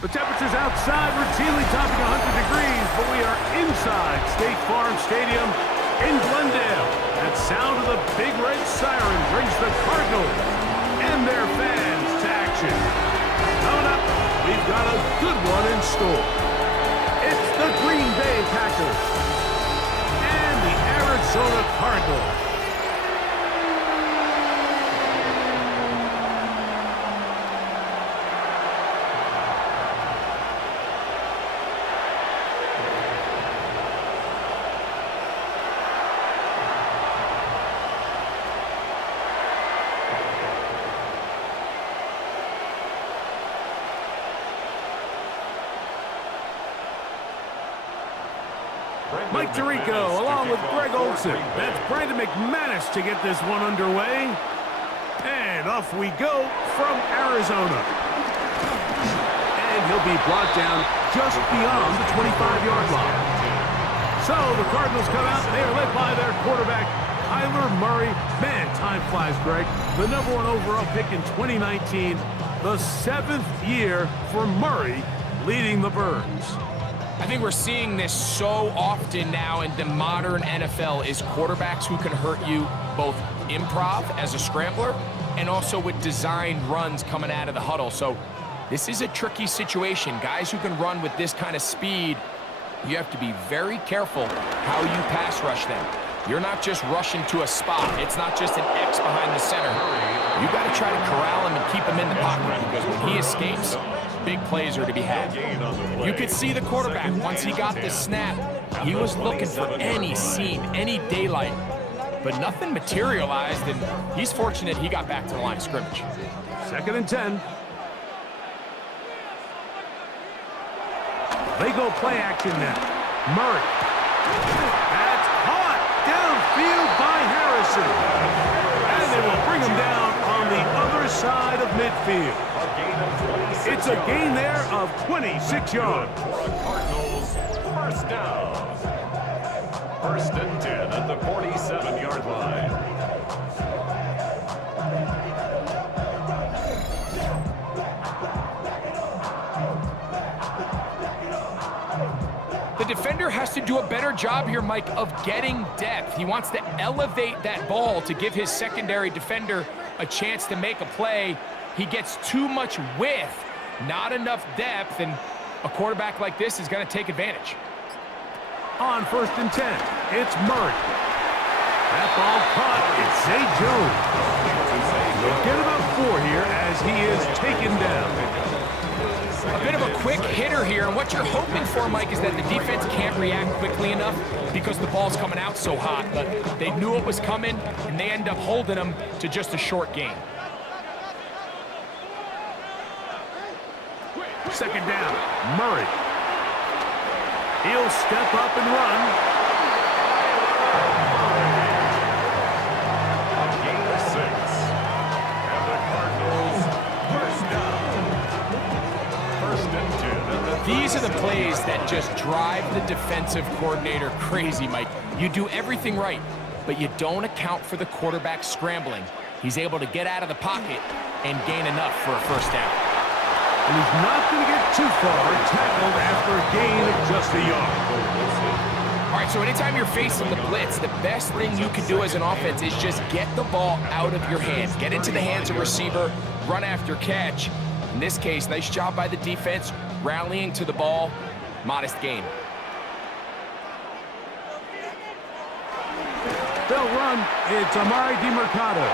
The temperatures outside routinely topping 100 degrees, but we are inside State Farm Stadium in Glendale. That sound of the big red siren brings the Cardinals and their fans to action. Coming up, we've got a good one in store. It's the Green Bay Packers and the Arizona Cardinals. Mike Tirico along with Greg Olson. That's Brandon McManus to get this one underway. And off we go from Arizona. And he'll be brought down just beyond the 25-yard line. So the Cardinals come out. They are led by their quarterback, Kyler Murray. Man, time flies, Greg. The #1 overall pick in 2019. The 7th year for Murray leading the Birds. I think we're seeing this so often now in the modern NFL is quarterbacks who can hurt you both improv as a scrambler and also with designed runs coming out of the huddle. So this is a tricky situation. Guys who can run with this kind of speed, you have to be very careful how you pass rush them. You're not just rushing to a spot. It's not just an X behind the center. You got to try to corral him and keep him in the pocket because when he escapes, big plays are to be had. You could see the quarterback, once he got the snap, he was looking for any seam, any daylight, but nothing materialized, and he's fortunate he got back to the line of scrimmage. 2nd and 10. They go play action now. Murray. That's caught downfield by Harrison. And they will bring him down on the other side of midfield. It's a gain there of 26 yards. Cardinals, first down. 1st and 10 at the 47-yard line. The defender has to do a better job here, Mike, of getting depth. He wants to elevate that ball to give his secondary defender a chance to make a play. He gets too much width, not enough depth, and a quarterback like this is going to take advantage. On 1st and 10, it's Murray. That ball caught. It's Zay Jones. He'll get about 4 here as he is taken down. A bit of a quick hitter here, and what you're hoping for, Mike, is that the defense can't react quickly enough because the ball's coming out so hot. But they knew it was coming, and they end up holding him to just a short gain. 2nd down, Murray. He'll step up and run. A gain of 6. And the Cardinals, first down. 1st and 10. These are the plays that just drive the defensive coordinator crazy, Mike. You do everything right, but you don't account for the quarterback scrambling. He's able to get out of the pocket and gain enough for a 1st down. And he's not going to get too far tackled after a gain of just a yard. All right, so anytime you're facing the blitz, the best thing you can do as an offense is just get the ball out of your hands. Get into the hands of receiver, run after catch. In this case, nice job by the defense, rallying to the ball, modest gain. They'll run. It's Amari DiMercato.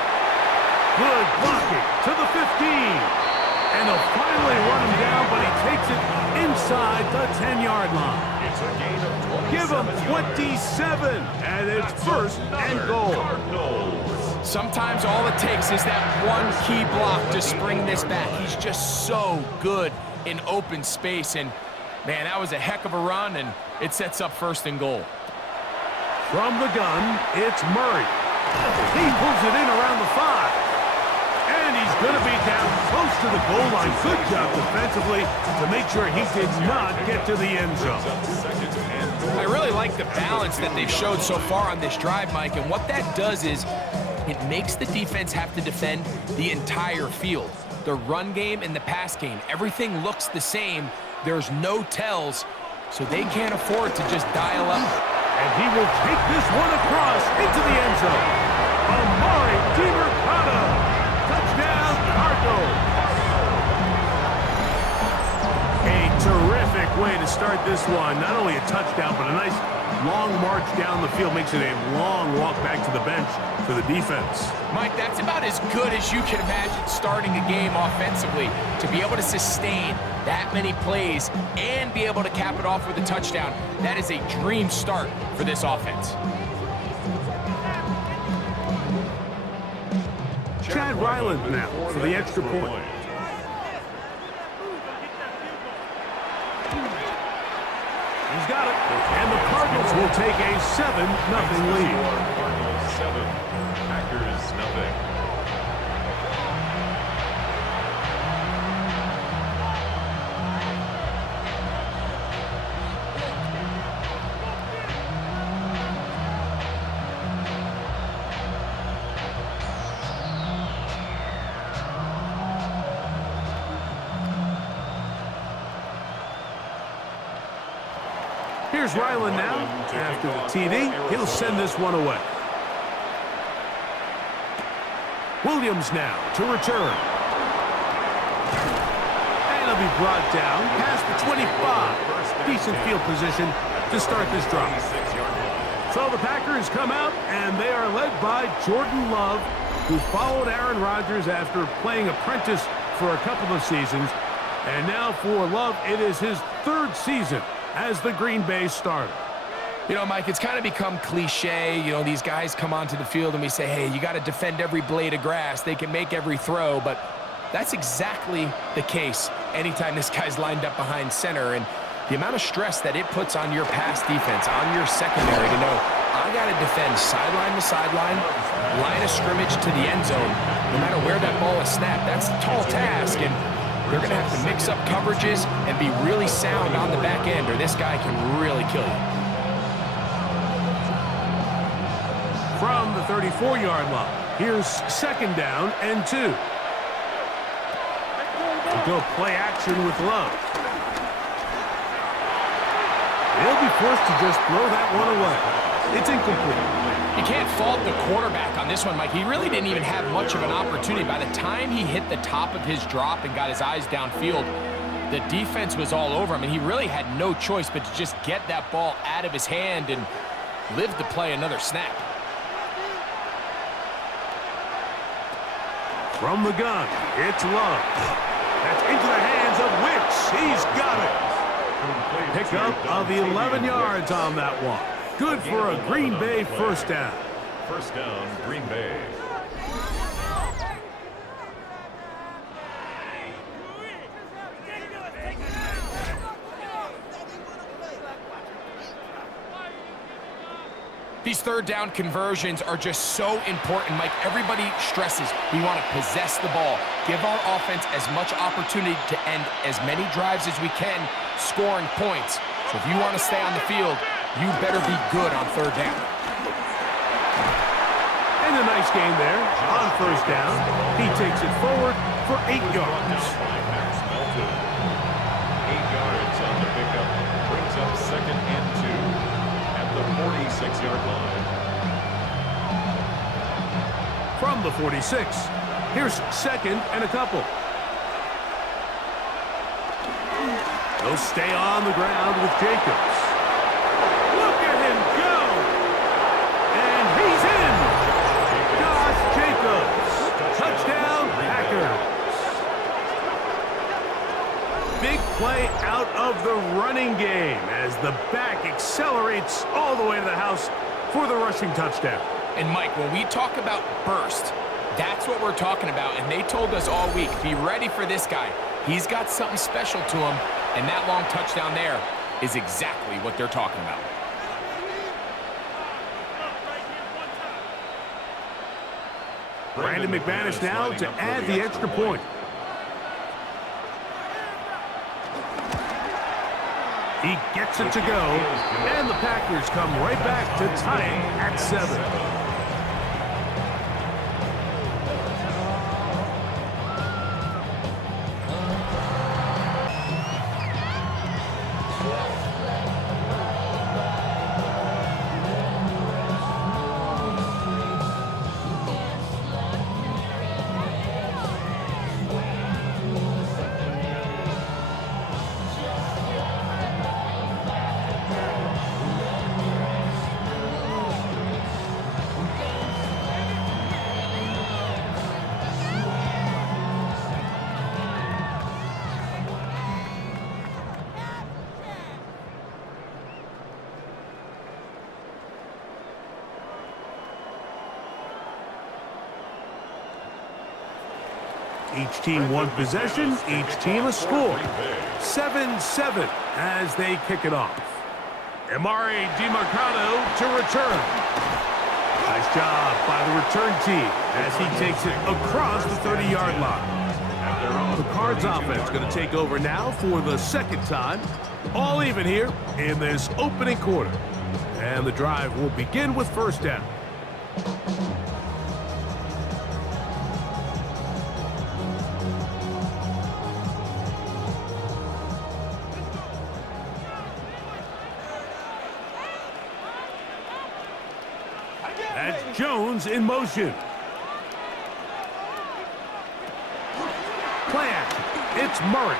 Good blocking to the 15. And they'll finally run him down, but he takes it inside the 10-yard line. It's a gain of 27. Give him 27, and it's 1st and goal. Cardinals. Sometimes all it takes is that one key block to spring this back. He's just so good in open space, and man, that was a heck of a run, and it sets up 1st and goal. From the gun, it's Murray. He pulls it in around the 5. And he's going to be down close to the goal line. Good job defensively to make sure he did not get to the end zone. I really like the balance that they've showed so far on this drive, Mike, and what that does is it makes the defense have to defend the entire field. the run game and the pass game. Everything looks the same. There's no tells, so they can't afford to just dial up. And he will take this one across into the end zone. Amari DiMercado. Touchdown, Cardinals. A terrific way to start this one. Not only a touchdown, but a nice long march down the field. Makes it a long walk back to the bench for the defense. Mike, that's about as good as you can imagine starting a game offensively. To be able to sustain that many plays and be able to cap it off with a touchdown, that is a dream start for this offense. Chad Ryland now for the extra point. He's got it. And the Cardinals will take a 7-0 lead. Cardinals 7, Packers nothing. Here's Ryland now. After the TD, he'll send this one away. Williams now to return. And he'll be brought down past the 25. Decent field position to start this drive. So the Packers come out, and they are led by Jordan Love, who followed Aaron Rodgers after playing apprentice for a couple of seasons. And now for Love, it is his third season as the Green Bay starter. You know, Mike, it's kind of become cliche. You know, these guys come onto the field and we say, hey, you got to defend every blade of grass. They can make every throw, but that's exactly the case anytime this guy's lined up behind center. And the amount of stress that it puts on your pass defense, on your secondary to know, I got to defend sideline to sideline, line of scrimmage to the end zone, no matter where that ball is snapped. That's a tall task, and they're going to have to mix up coverages and be really sound on the back end, or this guy can really kill you. From the 34-yard line, here's 2nd down and 2. We'll go play action with Love. He'll be forced to just throw that one away. It's incomplete. You can't fault the quarterback on this one, Mike. He really didn't even have much of an opportunity. By the time he hit the top of his drop and got his eyes downfield, the defense was all over him, and he really had no choice but to just get that ball out of his hand and live to play another snap. From the gun, it's Love. That's into the hands of Wicks. He's got it. Pickup of 11 yards on that one. Good for a Green Bay first down. First down, Green Bay. These third down conversions are just so important, Mike. Everybody stresses we want to possess the ball, give our offense as much opportunity to end as many drives as we can, scoring points. So if you want to stay on the field, you better be good on third down. And a nice gain there on first down. He takes it forward for 8 yards. 8 yards on the pickup. Brings up 2nd and 2 at the 46-yard line. From the 46, here's 2nd and a couple. They'll stay on the ground with Jacobs. Look at him go! And he's in! Josh Jacobs. Touchdown, Packers. Big play out of the running game as the back accelerates all the way to the house for the rushing touchdown. And Mike, when we talk about burst, that's what we're talking about. And they told us all week, be ready for this guy. He's got something special to him, and that long touchdown there is exactly what they're talking about. Brandon McManus now to add the extra point. He gets it to go, and the Packers come right back to tie it at 7. Each team one possession, each team a score. 7-7 as they kick it off. Amari DiMarcano to return. Nice job by the return team as he takes it across the 30-yard line. The Cards offense going to take over now for the second time. All even here in this opening quarter. And the drive will begin with first down. That's Jones in motion. Play action. It's Murray.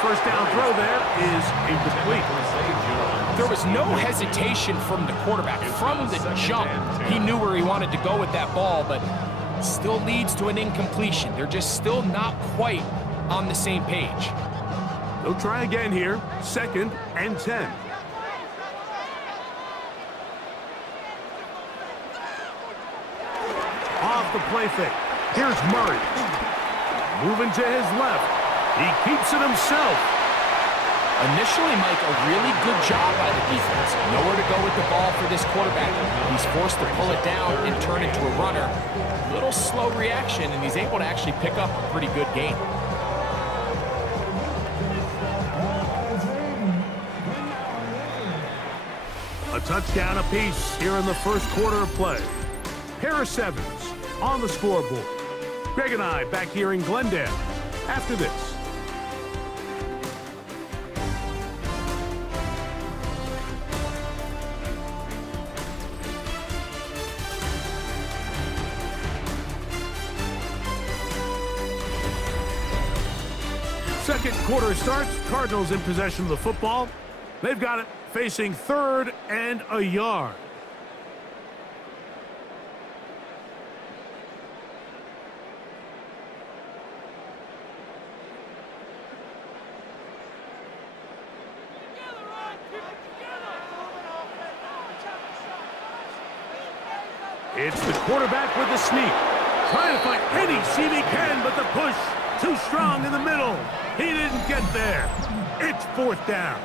First down throw there is incomplete. There was no hesitation from the quarterback. From the jump, he knew where he wanted to go with that ball, but still leads to an incompletion. They're just still not quite on the same page. They'll try again here. 2nd and 10. Off the play fake. Here's Murray. Moving to his left. He keeps it himself. Initially, Mike, a really good job by the defense. Nowhere to go with the ball for this quarterback. He's forced to pull it down and turn into a runner. Little slow reaction, and he's able to actually pick up a pretty good gain. A touchdown apiece here in the first quarter of play. Harris Evans on the scoreboard. Greg and I back here in Glendale after this. Second quarter starts. Cardinals in possession of the football. They've got it, facing 3rd and a yard. It's the quarterback with the sneak. Trying to find any seam he can, but the push too strong in the middle. He didn't get there. It's 4th down.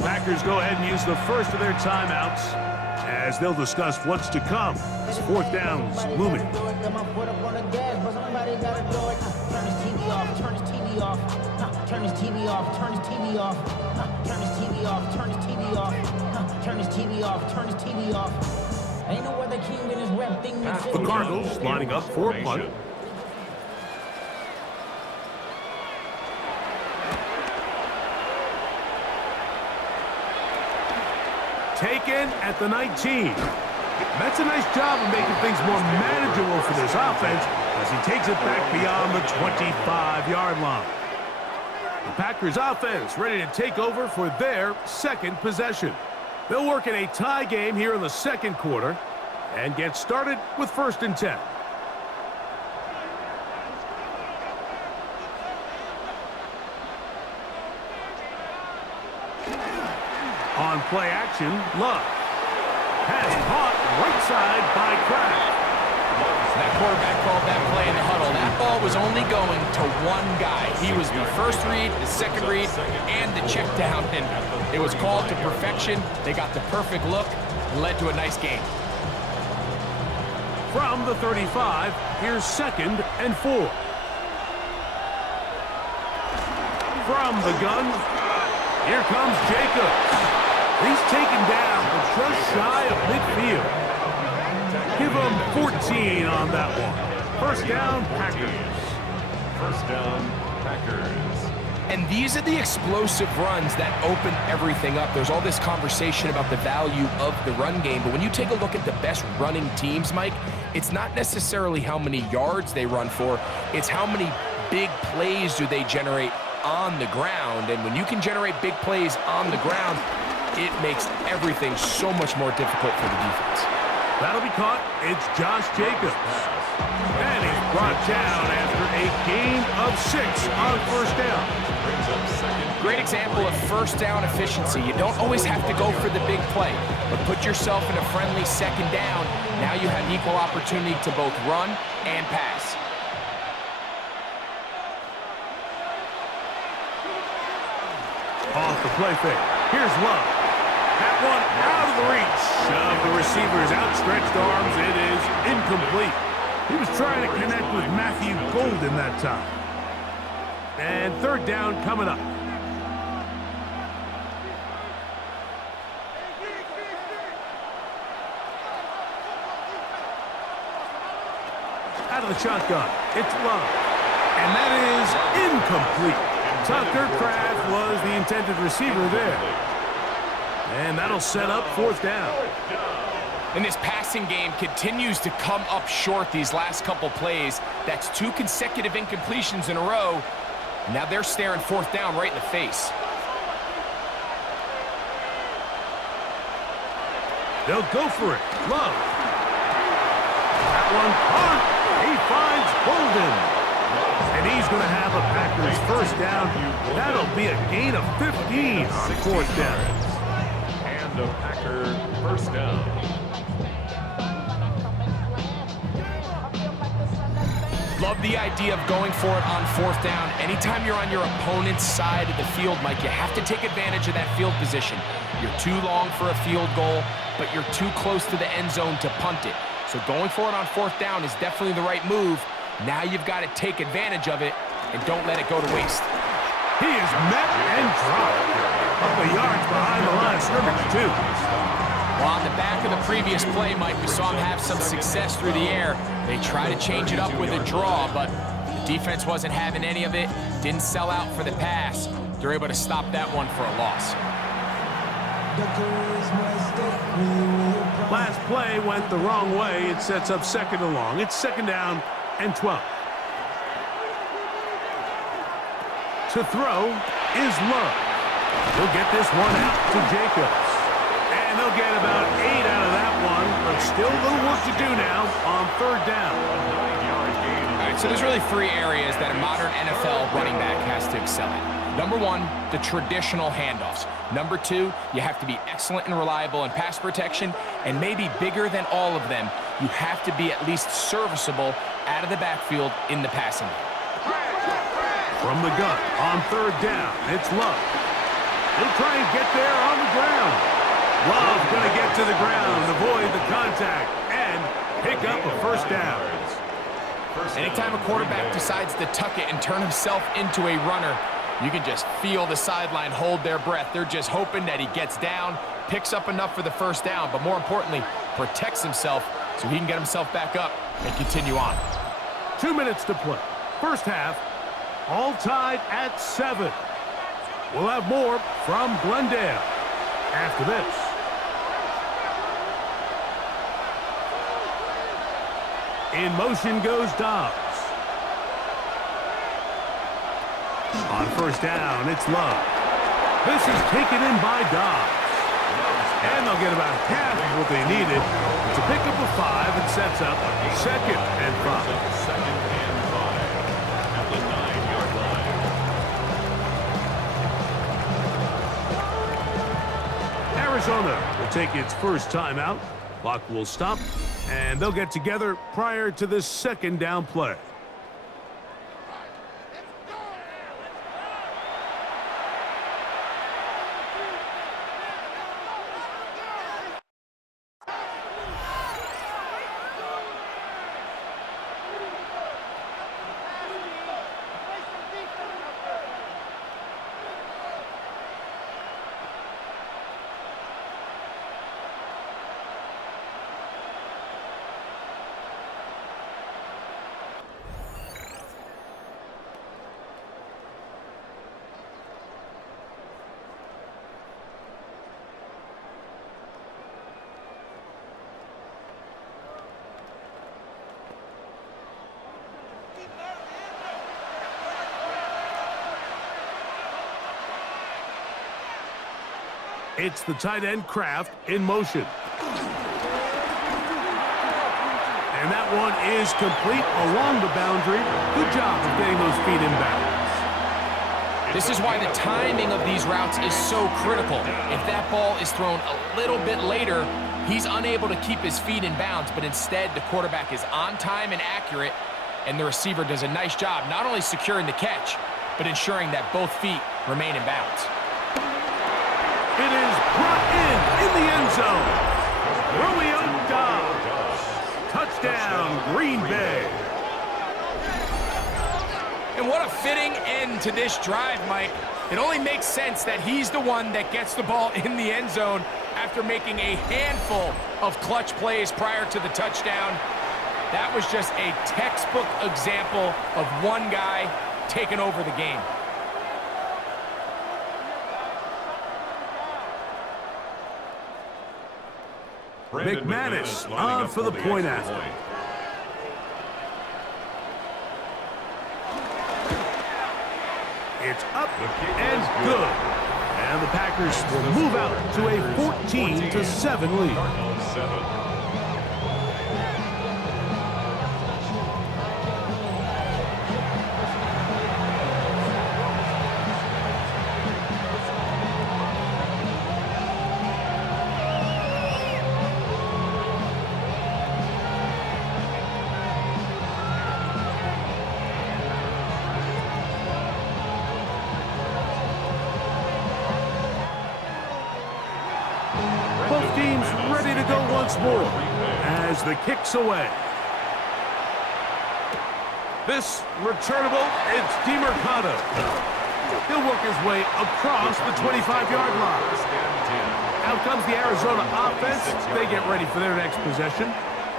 Packers go ahead and use the first of their timeouts as they'll discuss what's to come. As 4th down's looming. Turn his TV off. Turn his TV off. Turn his TV off. Turn his TV off. Turn his TV off. Turn his TV off. Turn his TV off. Ain't no other king than his rep thing. The Cardinals lining up for a punt. Taken at the 19. That's a nice job of making things more manageable for this offense as he takes it back beyond the 25-yard line. The Packers offense ready to take over for their second possession. They'll work in a tie game here in the second quarter and get started with 1st and 10. On play action, Love. Pass caught right side by Kraft. That quarterback called that play in the huddle. That ball was only going to one guy. He was the first read, the second read, and the check down. And it was called to perfection. They got the perfect look and led to a nice game. From the 35, here's 2nd and 4. From the gun, here comes Jacobs. He's taken down, but just shy of midfield. Give him 14 on that one. First down, Packers. First down, Packers. And these are the explosive runs that open everything up. There's all this conversation about the value of the run game, but when you take a look at the best running teams, Mike, it's not necessarily how many yards they run for, it's how many big plays do they generate on the ground. And when you can generate big plays on the ground, it makes everything so much more difficult for the defense. That'll be caught. It's Josh Jacobs. And he's brought down after a gain of 6 on first down. Great example of first down efficiency. You don't always have to go for the big play, but put yourself in a friendly second down. Now you have equal opportunity to both run and pass. Off the play fake. Here's Love. That one out of the reach of the receiver's outstretched arms. It is incomplete. He was trying to connect with Matthew Golden that time. And third down coming up. Out of the shotgun, it's Love. And that is incomplete. Tucker Kraft was the intended receiver there. And that'll set up fourth down. And this passing game continues to come up short these last couple plays. That's 2 consecutive incompletions in a row. Now they're staring fourth down right in the face. They'll go for it. Love. That one caught. He finds Golden. And he's going to have a Packers first down. That'll be a gain of 15 on fourth down. And a Packer first down. Love the idea of going for it on fourth down. Anytime you're on your opponent's side of the field, Mike, you have to take advantage of that field position. You're too long for a field goal, but you're too close to the end zone to punt it. So going for it on fourth down is definitely the right move. Now you've got to take advantage of it and don't let it go to waste. He is met and dropped. Couple of yards behind the line of scrimmage, too. Well, on the back of the previous play, Mike, we saw him have some success through the air. They tried to change it up with a draw, but the defense wasn't having any of it. Didn't sell out for the pass. They're able to stop that one for a loss. Last play went the wrong way. It sets up second and long. It's second down and 12. To throw is Love. He'll get this one out to Jacobs. And they'll get about 8 out of that one, but still a little work to do now on third down. All right, so there's really 3 areas that a modern NFL running back has to excel at. Number 1, the traditional handoffs. Number 2, you have to be excellent and reliable in pass protection, and maybe bigger than all of them, you have to be at least serviceable out of the backfield in the passing game. From the gun on third down, it's Love. He'll try and get there on the ground. Love going to get to the ground, avoid the contact, and pick up a first down. Anytime a quarterback decides to tuck it and turn himself into a runner, you can just feel the sideline hold their breath. They're just hoping that he gets down, picks up enough for the first down, but more importantly, protects himself so he can get himself back up and continue on. 2 minutes to play. First half, all tied at 7. We'll have more from Glendale after this. In motion goes Dobbs. On first down, it's Love. This is taken in by Dobbs. And they'll get about half of what they needed to pick up a 5 and sets up second and 5. Second and 5 at the 9-yard line. Arizona will take its first timeout. Clock will stop, and they'll get together prior to this second down play. It's the tight end Kraft in motion. one is complete along the boundary. Good job of getting those feet in bounds. This is why the timing of these routes is so critical. If that ball is thrown a little bit later, he's unable to keep his feet in bounds, but instead the quarterback is on time and accurate, and the receiver does a nice job not only securing the catch, but ensuring that both feet remain in bounds. It is brought in the end zone. Romeo Dobbs. Touchdown, Green Bay. And what a fitting end to this drive, Mike. It only makes sense that he's the one that gets the ball in the end zone after making a handful of clutch plays prior to the touchdown. That was just a textbook example of one guy taking over the game. McManus on for the point after. It's up and good. And the Packers will move out to a 14-7 lead. Cardinals 7. Both teams ready to go once more as the kick's away. This returnable, it's DeMercado. He'll work his way across the 25-yard line. Out comes the Arizona offense. They get ready for their next possession.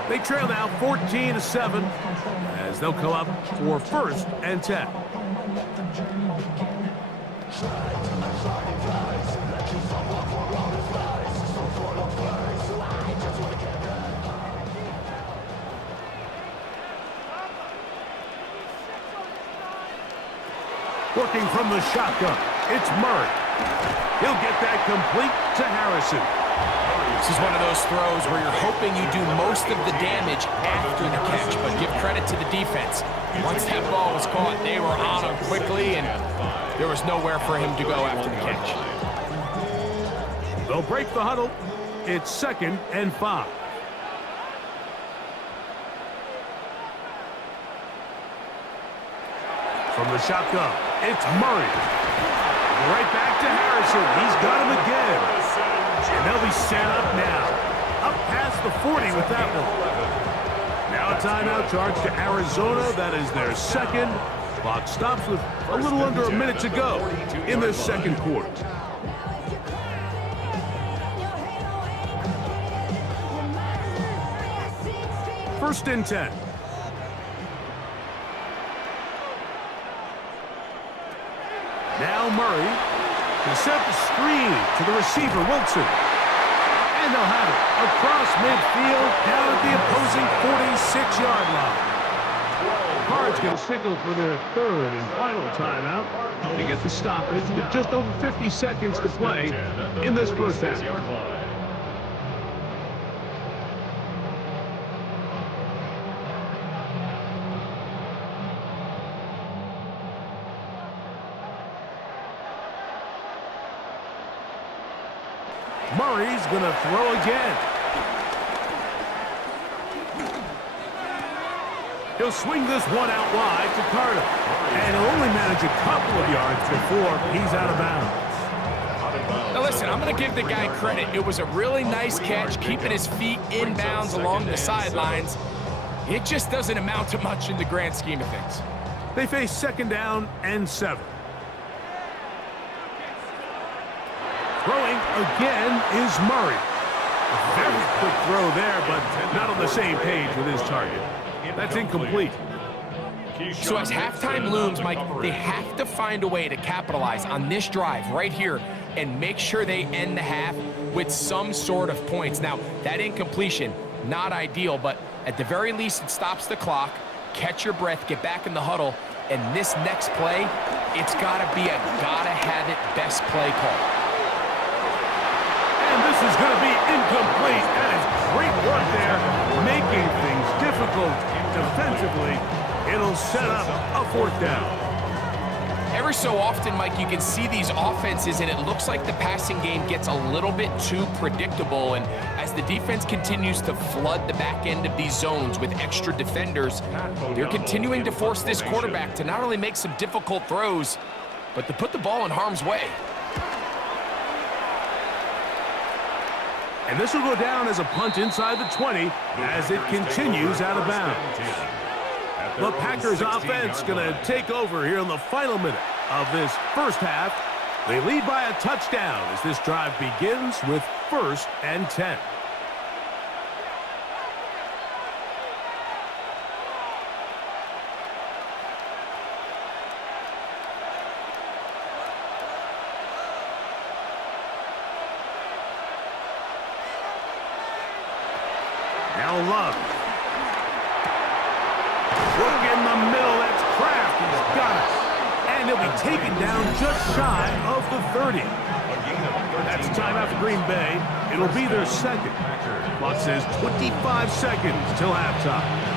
They trail now 14-7 as they'll come up for 1st and 10. Working from the shotgun, it's Murray. He'll get that complete to Harrison. This is one of those throws where you're hoping you do most of the damage after the catch, but give credit to the defense. Once that ball was caught, they were on him quickly, and there was nowhere for him to go after the catch. They'll break the huddle. It's 2nd and 5. From the shotgun, it's Murray. Right back to Harrison. He's got him again. And they'll be set up now. Up past the 40 with that one. Now a timeout charge to Arizona. That is their 2nd. Clock stops with a little under a minute to go in the 2nd quarter. First and 10. Now Murray can set the screen to the receiver, Wilson. And they'll have it across midfield down at the opposing 46-yard line. Cards going to signal for their 3rd and final timeout to get the stoppage with just over 50 seconds to play in this first half. Murray's going to throw again. He'll swing this one out wide to Carter. And he'll only manage a couple of yards before he's out of bounds. Now listen, I'm going to give the guy credit. It was a really nice catch, keeping his feet in bounds along the sidelines. It just doesn't amount to much in the grand scheme of things. They face 2nd down and 7. Throwing again is Murray. A very quick throw there, but not on the same page with his target. That's incomplete. So as halftime looms, Mike, they have to find a way to capitalize on this drive right here and make sure they end the half with some sort of points. Now, that incompletion, not ideal, but at the very least, it stops the clock. Catch your breath, get back in the huddle, and this next play, it's got to be a gotta-have-it best play call. And this is going to be incomplete. That is great work there, making things difficult difficult defensively. It'll set up a 4th down. Every so often, Mike, you can see these offenses, and it looks like the passing game gets a little bit too predictable. And as the defense continues to flood the back end of these zones with extra defenders, they're continuing to force this quarterback to not only make some difficult throws, but to put the ball in harm's way. And this will go down as a punt inside the 20 as it continues out of bounds. The Packers offense going to take over here in the final minute of this first half. They lead by a touchdown as this drive begins with 1st and 10. Now Love. Look in the middle, that's Kraft, he's got it. And he'll be taken down just shy of the 30. That's timeout for Green Bay. It'll be their 2nd. Clock says 25 seconds till halftime.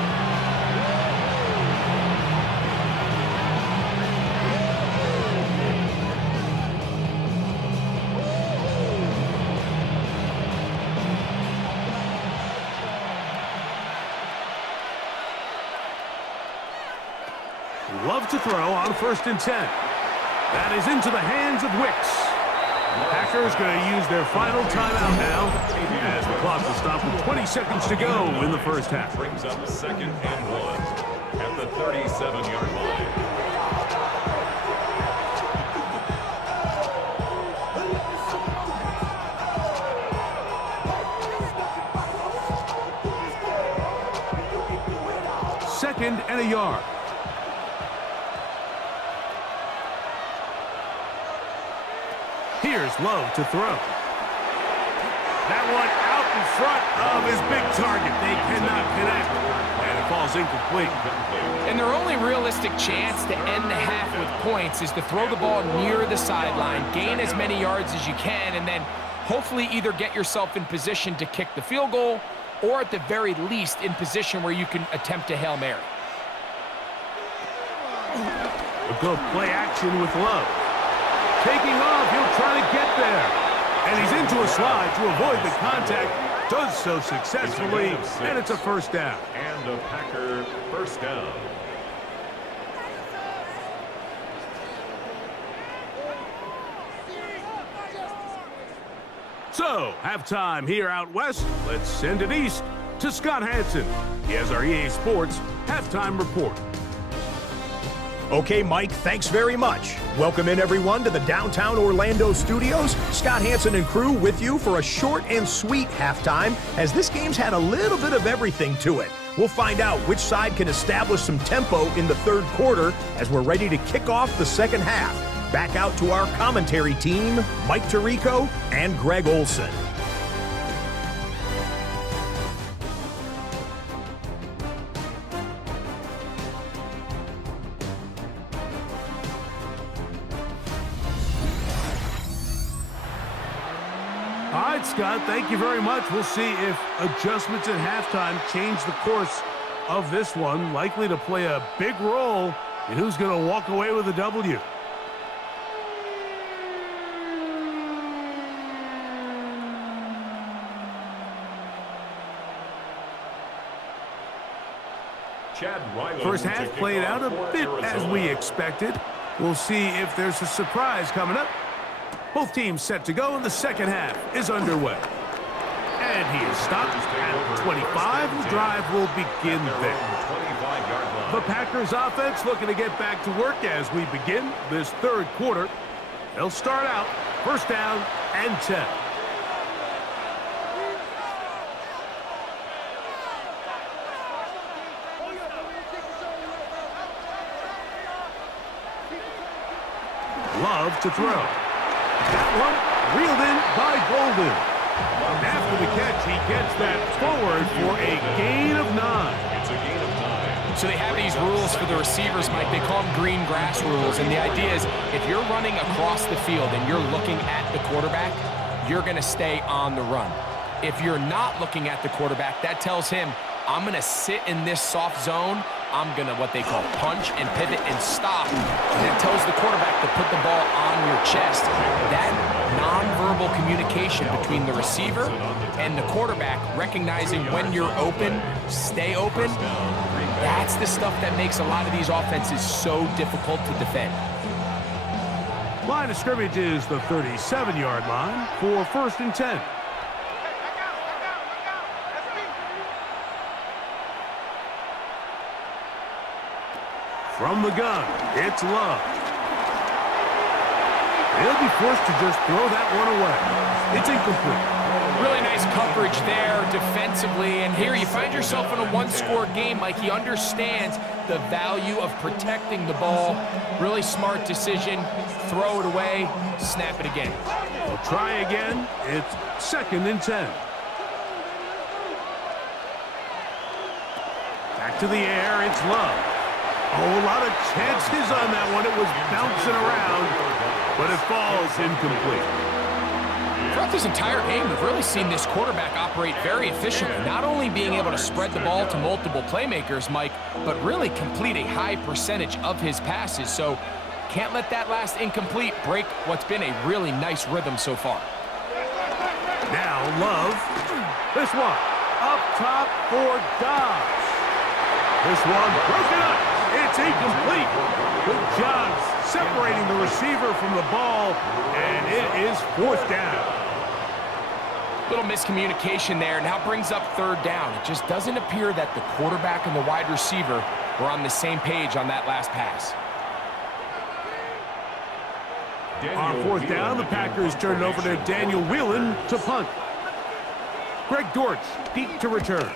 Love to throw on 1st and 10. That is into the hands of Wicks. The Packers going to use their final timeout now as the clock will stop with 20 seconds to go in the first half. Brings up 2nd and 1 at the 37-yard line. Second and a yard. Here's Love to throw. That one out in front of his big target. They cannot connect. And it falls incomplete. And their only realistic chance to end the half with points is to throw the ball near the sideline, gain as many yards as you can, and then hopefully either get yourself in position to kick the field goal or at the very least in position where you can attempt a Hail Mary. We'll go play action with Love. Taking off, he'll try to get there. And he's into a slide to avoid the contact. Does so successfully, and it's a 1st down. And a Packer 1st down. So, halftime here out west. Let's send it east to Scott Hansen. He has our EA Sports halftime report. Okay, Mike, thanks very much. Welcome in, everyone, to the downtown Orlando studios. Scott Hansen and crew with you for a short and sweet halftime, as this game's had a little bit of everything to it. We'll find out which side can establish some tempo in the 3rd quarter as we're ready to kick off the 2nd half. Back out to our commentary team, Mike Tirico and Greg Olson. All right, Scott, thank you very much. We'll see if adjustments at halftime change the course of this one. Likely to play a big role in who's going to walk away with a W. First half played out a bit as we expected. We'll see if there's a surprise coming up. Both teams set to go, and the 2nd half is underway. And he is stopped at 25. The drive will begin there. The Packers offense looking to get back to work as we begin this 3rd quarter. They'll start out 1st down and 10. Love to throw. That one reeled in by Golden. And after the catch, he gets that forward for a gain of 9. It's a gain of 9. So they have these rules for the receivers, Mike. They call them green grass rules. And the idea is if you're running across the field and you're looking at the quarterback, you're going to stay on the run. If you're not looking at the quarterback, that tells him I'm going to sit in this soft zone. I'm going to what they call punch and pivot and stop. And it tells the quarterback to put the ball on your chest. That nonverbal communication between the receiver and the quarterback, recognizing when you're open, stay open, that's the stuff that makes a lot of these offenses so difficult to defend. Line of scrimmage is the 37-yard line for 1st and 10. From the gun, it's Love. He'll be forced to just throw that one away. It's incomplete. Really nice coverage there defensively. And here you find yourself in a one-score game. Mike, he understands the value of protecting the ball. Really smart decision. Throw it away, snap it again. We'll try again. It's 2nd and 10. Back to the air, it's Love. A whole lot of chances on that one. It was bouncing around, but it falls incomplete. Throughout this entire game, we've really seen this quarterback operate very efficiently, not only being able to spread the ball to multiple playmakers, Mike, but really complete a high percentage of his passes. So can't let that last incomplete break what's been a really nice rhythm so far. Now Love. This one up top for Dobbs. This one broken up. It's incomplete. Good job separating the receiver from the ball, and it is 4th down. Little miscommunication there. Now brings up 3rd down. It just doesn't appear that the quarterback and the wide receiver were on the same page on that last pass. On 4th down, the Packers turn it over to Daniel Whelan to punt. Greg Dortch deep to return.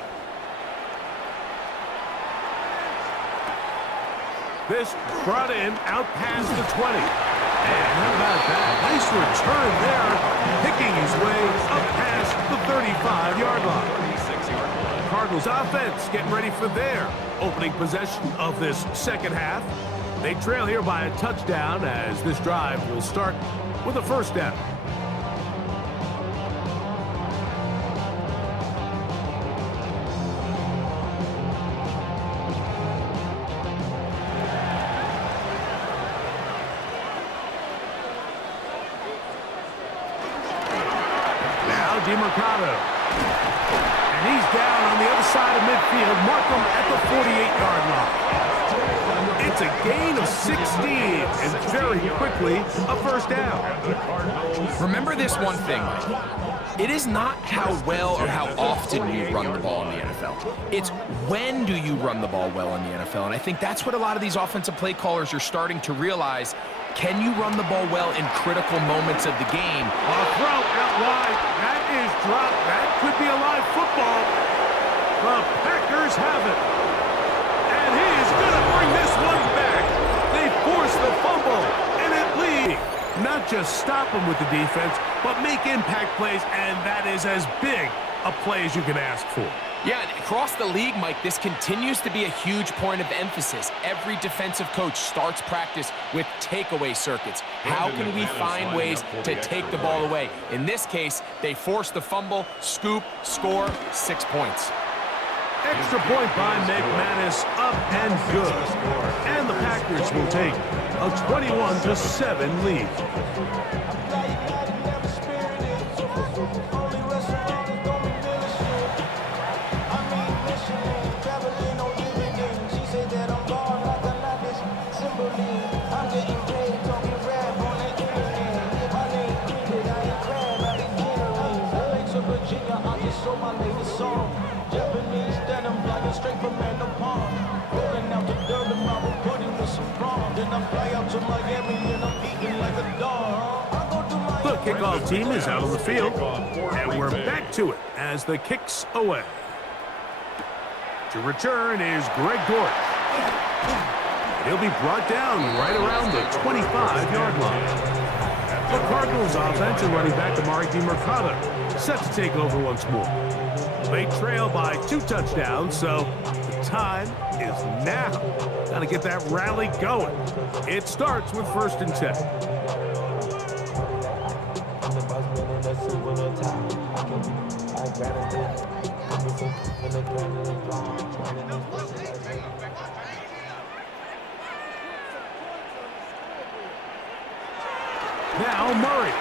This brought him out past the 20. And how about that? Nice return there, picking his way up past the 35-yard line. Cardinals offense getting ready for their opening possession of this second half. They trail here by a touchdown as this drive will start with a 1st down. DeMarcado. And he's down on the other side of midfield. Markham at the 48-yard line. It's a gain of 16, and very quickly a 1st down. Remember this one thing, Mike. It is not how well or how often you run the ball in the NFL. It's when do you run the ball well in the NFL. And I think that's what a lot of these offensive play callers are starting to realize. Can you run the ball well in critical moments of the game? A throw out wide. That is dropped. That could be a live football. The Packers have it. And he is going to bring this one back. They force the fumble, and it leads. Not just stop them with the defense, but make impact plays, and that is as big a play as you can ask for. Yeah, across the league, Mike, this continues to be a huge point of emphasis. Every defensive coach starts practice with takeaway circuits. How can we find ways to take the ball away? In this case, they force the fumble, scoop, score, 6 points. Extra point by McManus, up and good. And the Packers will take a 21-7 lead. The kickoff team is out on the field, and we're back to it as the kick's away. To return is Greg Dortch. He'll be brought down right around the 25-yard line. The Cardinals offense and running back Amari DeMarcado set to take over once more. They trail by 2 touchdowns, so the time is now. Got to get that rally going. It starts with 1st and 10. Now Murray.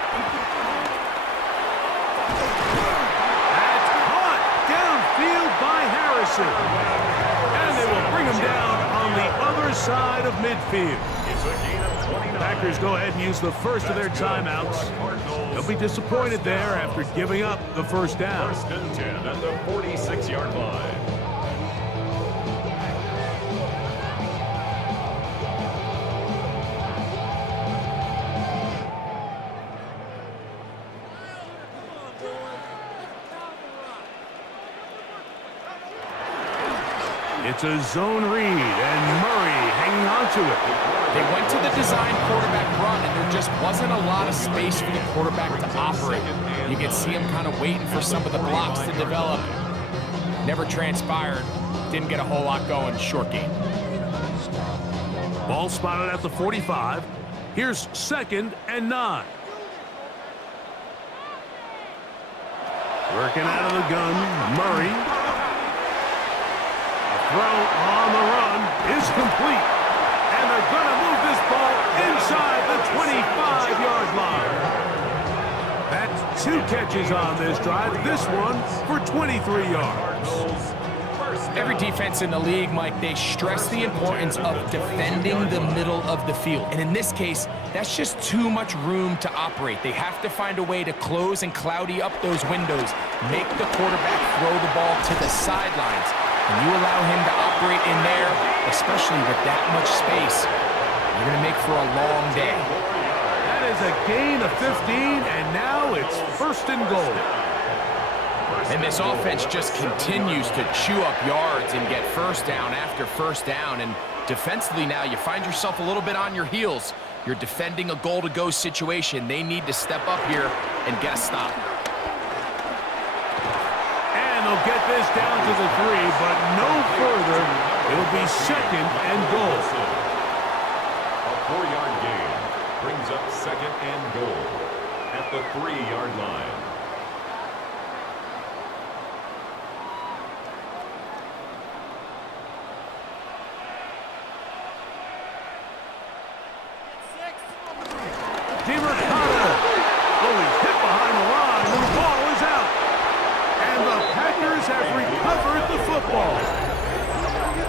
That's caught downfield by Harrison. And they will bring him down on the other side of midfield. It's a gain of 29. Packers go ahead and use the first of their timeouts. They'll be disappointed there after giving up the first down. First and 10 at the 46-yard line. It's a zone read, and Murray hanging on to it. They went to the design quarterback run, and there just wasn't a lot of space for the quarterback to operate. You could see him kind of waiting for some of the blocks to develop. Never transpired. Didn't get a whole lot going. Short game. Ball spotted at the 45. Here's 2nd and 9. Working out of the gun, Murray. Throw on the run is complete. And they're going to move this ball inside the 25-yard line. That's 2 catches on this drive. This one for 23 yards. Every defense in the league, Mike, they stress the importance of defending the middle of the field. And in this case, that's just too much room to operate. They have to find a way to close and cloudy up those windows, make the quarterback throw the ball to the sidelines. And you allow him to operate in there, especially with that much space, you're going to make for a long day. That is a gain of 15, and now it's 1st and goal. And this offense just continues to chew up yards and get first down after first down. And defensively now, you find yourself a little bit on your heels. You're defending a goal-to-go situation. They need to step up here and get a stop. They'll get this down to the 3, but no further. It'll be 2nd and goal. A 4-yard gain brings up 2nd and goal at the 3-yard line. DeMarcado. Oh, he's hit behind the line, and the ball is out. And the Packers have recovered the football.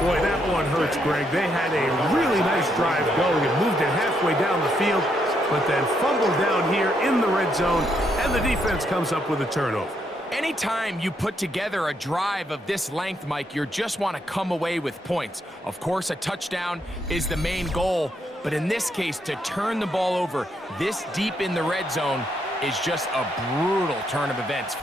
Boy, that one hurts, Greg. They had a really nice drive going and moved it halfway down the field, but then fumbled down here in the red zone, and the defense comes up with a turnover. Anytime you put together a drive of this length, Mike, you just want to come away with points. Of course, a touchdown is the main goal, but in this case, to turn the ball over this deep in the red zone is just a brutal turn of events.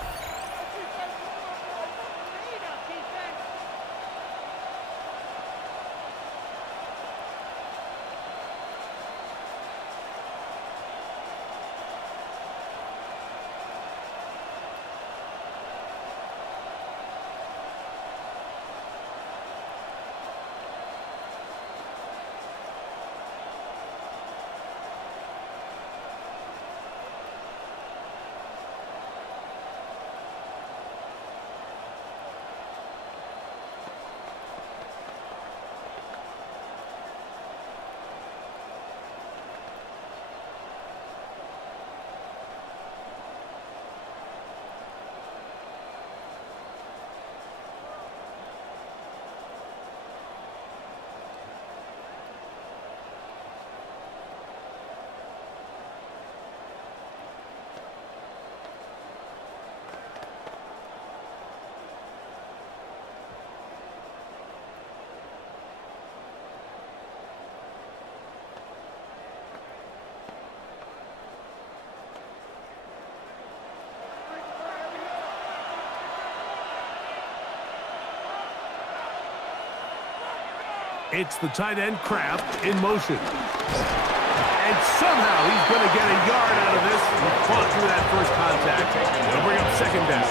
It's the tight end Kraft in motion. And somehow he's going to get a yard out of this. He fought through that first contact. They'll bring up 2nd down.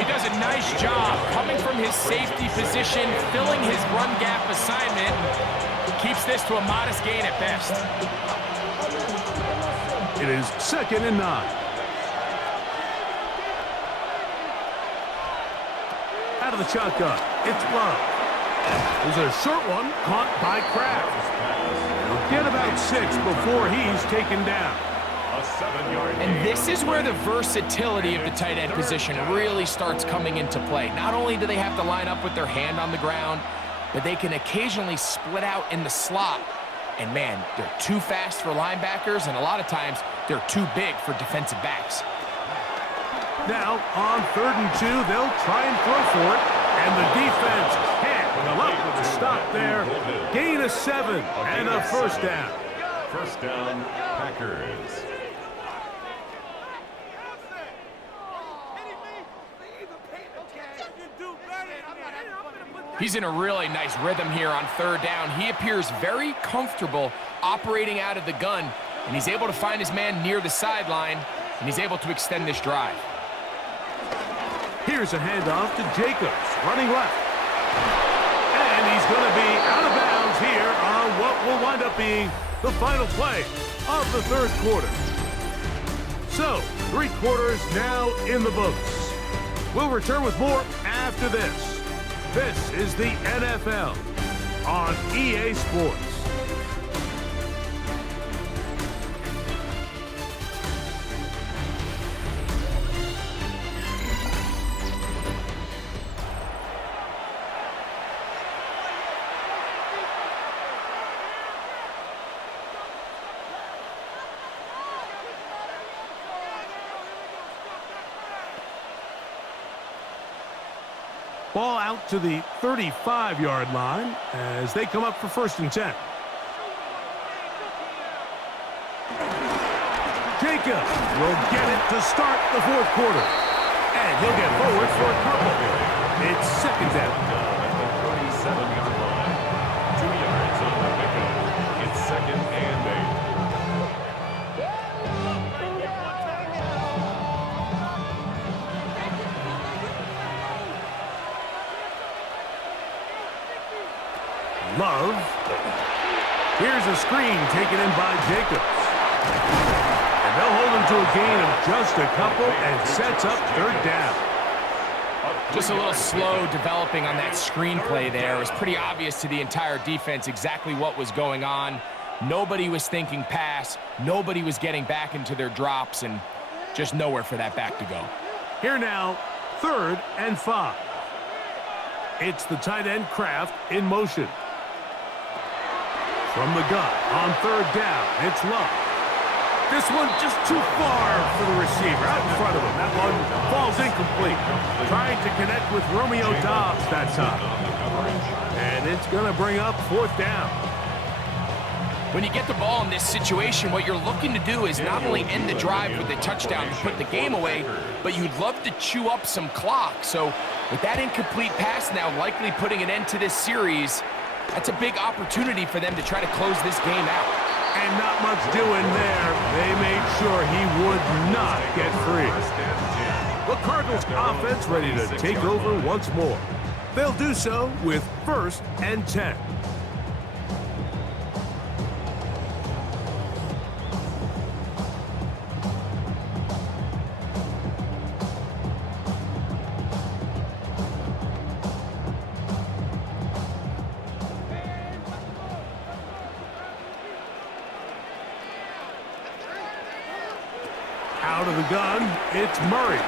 He does a nice job coming from his safety position, filling his run gap assignment. Keeps this to a modest gain at best. It is 2nd and 9. of the shotgun. It's Love. There's a short one caught by Kraft. He'll get about 6 before he's taken down. A 7-yard gain. And this is where the versatility of the tight end position really starts coming into play. Not only do they have to line up with their hand on the ground, but they can occasionally split out in the slot. And man, they're too fast for linebackers, and a lot of times they're too big for defensive backs. Now, on 3rd and 2, they'll try and throw for it, and the defense can't come up with a stop there. Gain of 7 and a first down. First down, Packers. He's in a really nice rhythm here on 3rd down. He appears very comfortable operating out of the gun, and he's able to find his man near the sideline, and he's able to extend this drive. Here's a handoff to Jacobs, running left. And he's going to be out of bounds here on what will wind up being the final play of the 3rd quarter. So, 3 quarters now in the books. We'll return with more after this. This is the NFL on EA Sports. Ball out to the 35-yard line as they come up for 1st and 10. Jacobs will get it to start the 4th quarter. And he'll get forward for a couple. It's 2nd down. At the 37-yard line. 2 yards on the pickup. It's 2nd and 8. Love. Here's a screen taken in by Jacobs. And they'll hold him to a gain of just a couple and sets up 3rd down. Just a little slow developing on that screenplay there. It was pretty obvious to the entire defense exactly what was going on. Nobody was thinking pass. Nobody was getting back into their drops, and just nowhere for that back to go. Here now, 3rd and 5. It's the tight end Kraft in motion. From the gun on 3rd down, it's Love. This one just too far for the receiver out in front of him. That one falls incomplete. Trying to connect with Romeo Doubs that time. And it's going to bring up 4th down. When you get the ball in this situation, what you're looking to do is not only end the drive with a touchdown to put the game away, but you'd love to chew up some clock. So with that incomplete pass now likely putting an end to this series, that's a big opportunity for them to try to close this game out. And not much doing there. They made sure he would not get free. The Cardinals offense ready to take over once more. They'll do so with 1st and 10. Out of the gun, it's Murray.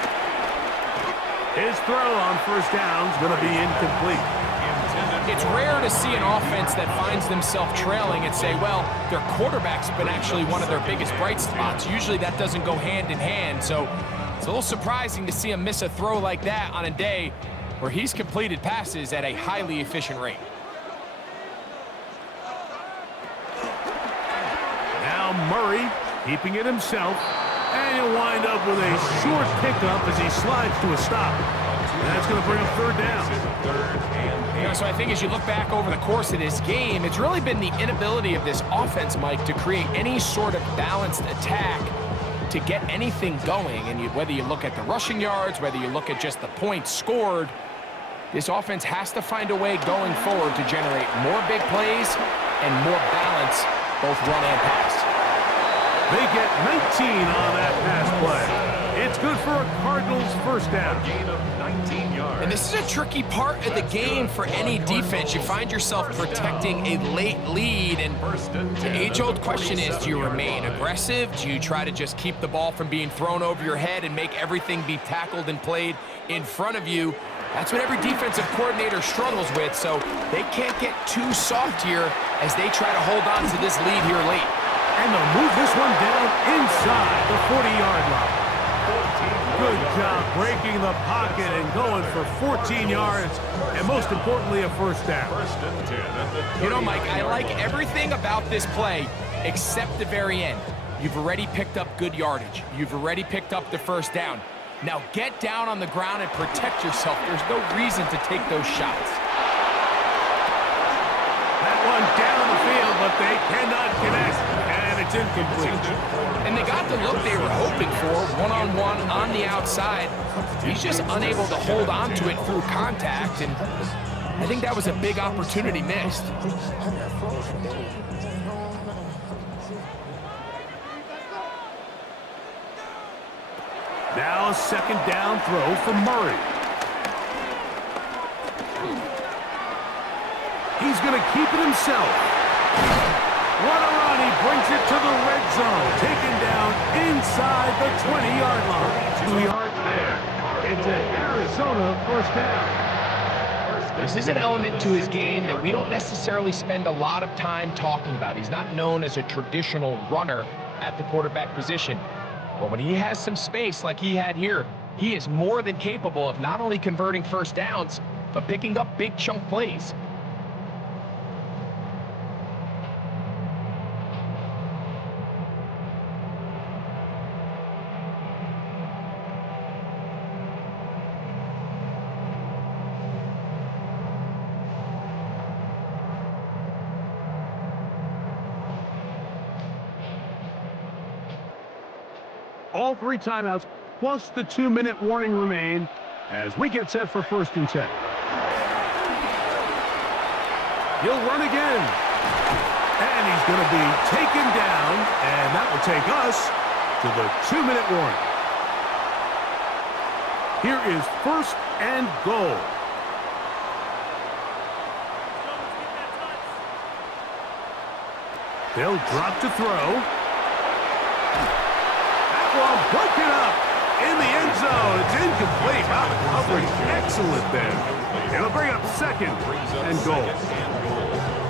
His throw on 1st down is going to be incomplete. It's rare to see an offense that finds themselves trailing and say, well, their quarterback's been actually one of their biggest bright spots. Usually that doesn't go hand in hand, so it's a little surprising to see him miss a throw like that on a day where he's completed passes at a highly efficient rate. Now Murray keeping it himself. And he'll wind up with a short pickup as he slides to a stop. And that's going to bring up 3rd down. You know, so I think as you look back over the course of this game, it's really been the inability of this offense, Mike, to create any sort of balanced attack to get anything going. And whether you look at the rushing yards, whether you look at just the points scored, this offense has to find a way going forward to generate more big plays and more balance, both run and pass. They get 19 on that pass play. It's good for a Cardinals first down. Gain of 19 yards. And this is a tricky part of the game for any defense. You find yourself protecting a late lead, and the age-old question is, do you remain aggressive? Do you try to just keep the ball from being thrown over your head and make everything be tackled and played in front of you? That's what every defensive coordinator struggles with, so they can't get too soft here as they try to hold on to this lead here late. And they'll move this one down inside the 40-yard line. Good job breaking the pocket and going for 14 yards, and most importantly, a first down. First and 10 at the You know, Mike, I like everything about this play except the very end. You've already picked up good yardage. You've already picked up the first down. Now get down on the ground and protect yourself. There's no reason to take those shots. That one down the field, but they cannot connect, and it's incomplete. And they got the look they were hoping for, one-on-one on the outside. He's just unable to hold on to it through contact, and I think that was a big opportunity missed. Now a second down throw for Murray. He's going to keep it himself. What a run. He brings it to the red zone. Taken down inside the 20-yard line. 2 yards there. It's an Arizona first down. This is an element to his game that we don't necessarily spend a lot of time talking about. He's not known as a traditional runner at the quarterback position. But when he has some space like he had here, he is more than capable of not only converting first downs, but picking up big chunk plays. All 3 timeouts, plus the 2-minute warning remain as we get set for first and 10. He'll run again. And he's going to be taken down, and that will take us to the 2-minute warning. Here is first and goal. They'll drop to throw. Broken up in the end zone. It's incomplete. Wow, coverage excellent there. It'll bring up second and goal.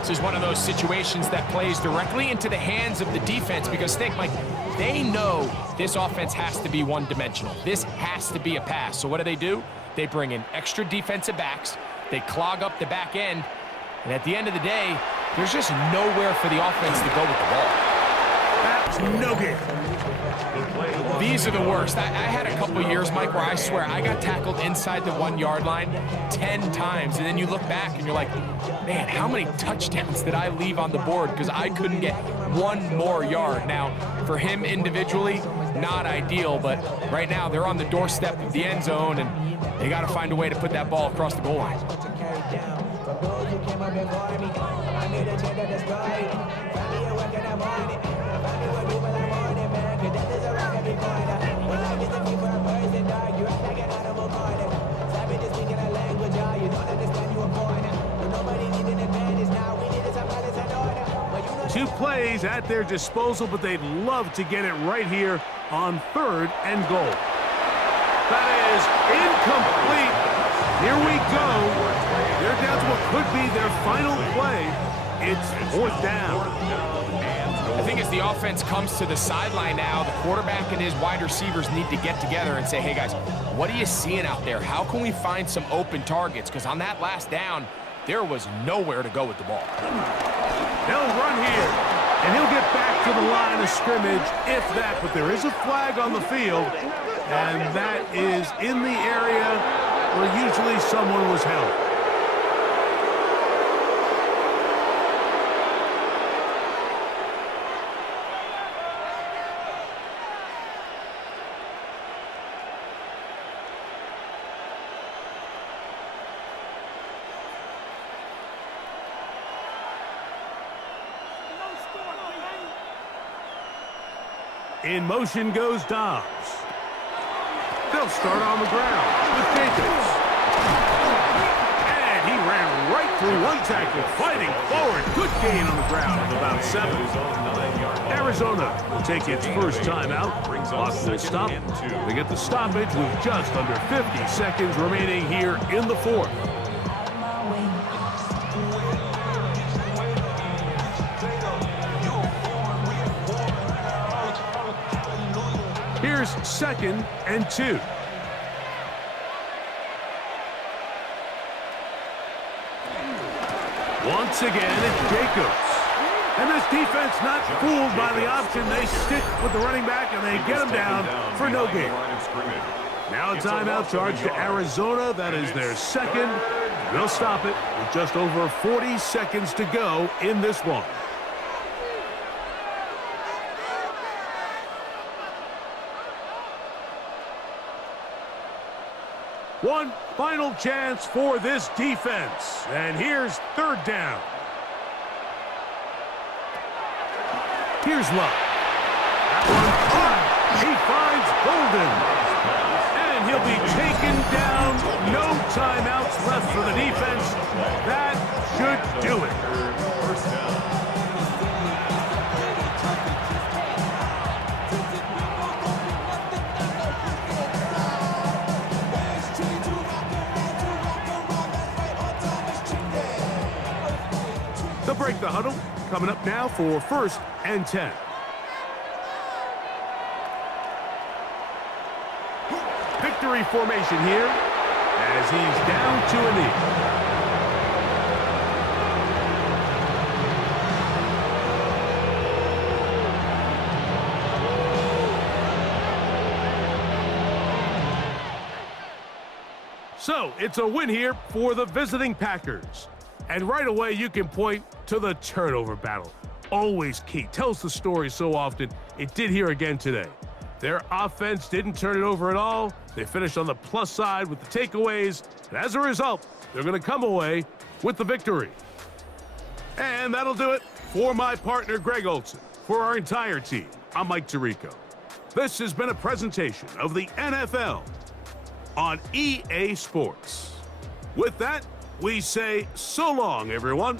This is one of those situations that plays directly into the hands of the defense because think, Mike, they know this offense has to be one-dimensional. This has to be a pass. So what do? They bring in extra defensive backs. They clog up the back end. And at the end of the day, there's just nowhere for the offense to go with the ball. That's no good. These are the worst. I had a couple years, Mike, where I swear I got tackled inside the 1-yard line 10 times. And then you look back and you're like, man, how many touchdowns did I leave on the board because I couldn't get one more yard? Now, for him individually, not ideal, but right now they're on the doorstep of the end zone and they got to find a way to put that ball across the goal line. Two plays at their disposal, but they'd love to get it right here on third and goal. That is incomplete. Here we go. They're down to what could be their final play. It's fourth down. I think as the offense comes to the sideline now, the quarterback and his wide receivers need to get together and say, hey, guys, what are you seeing out there? How can we find some open targets? Because on that last down, there was nowhere to go with the ball. They'll run here, and he'll get back to the line of scrimmage, if that. But there is a flag on the field, and that is in the area where usually someone was held. In motion goes Dobbs. They'll start on the ground with Jacobs. And he ran right through one tackle, fighting forward. Good gain on the ground of about 7. Arizona will take its first timeout. Clock will stop. They get the stoppage with just under 50 seconds remaining here in the 4th. Here's 2nd and 2. Once again, it's Jacobs. And this defense not fooled by the option. They stick with the running back, and they get him down for no gain. Now a timeout charge to Arizona. That is their 2nd. They'll stop it with just over 40 seconds to go in this one. One final chance for this defense. And here's 3rd down. Here's Love. That one caught. He finds Golden. And he'll be taken down. No timeouts left for the defense. That should do it. First down. They'll break the huddle. Coming up now for 1st and 10. Victory formation here as he's down to a knee. So it's a win here for the visiting Packers. And right away, you can point to the turnover battle. Always key. Tells the story so often. It did here again today. Their offense didn't turn it over at all. They finished on the plus side with the takeaways. And as a result, they're going to come away with the victory. And that'll do it for my partner, Greg Olson. For our entire team, I'm Mike Tirico. This has been a presentation of the NFL on EA Sports. With that, we say so long, everyone.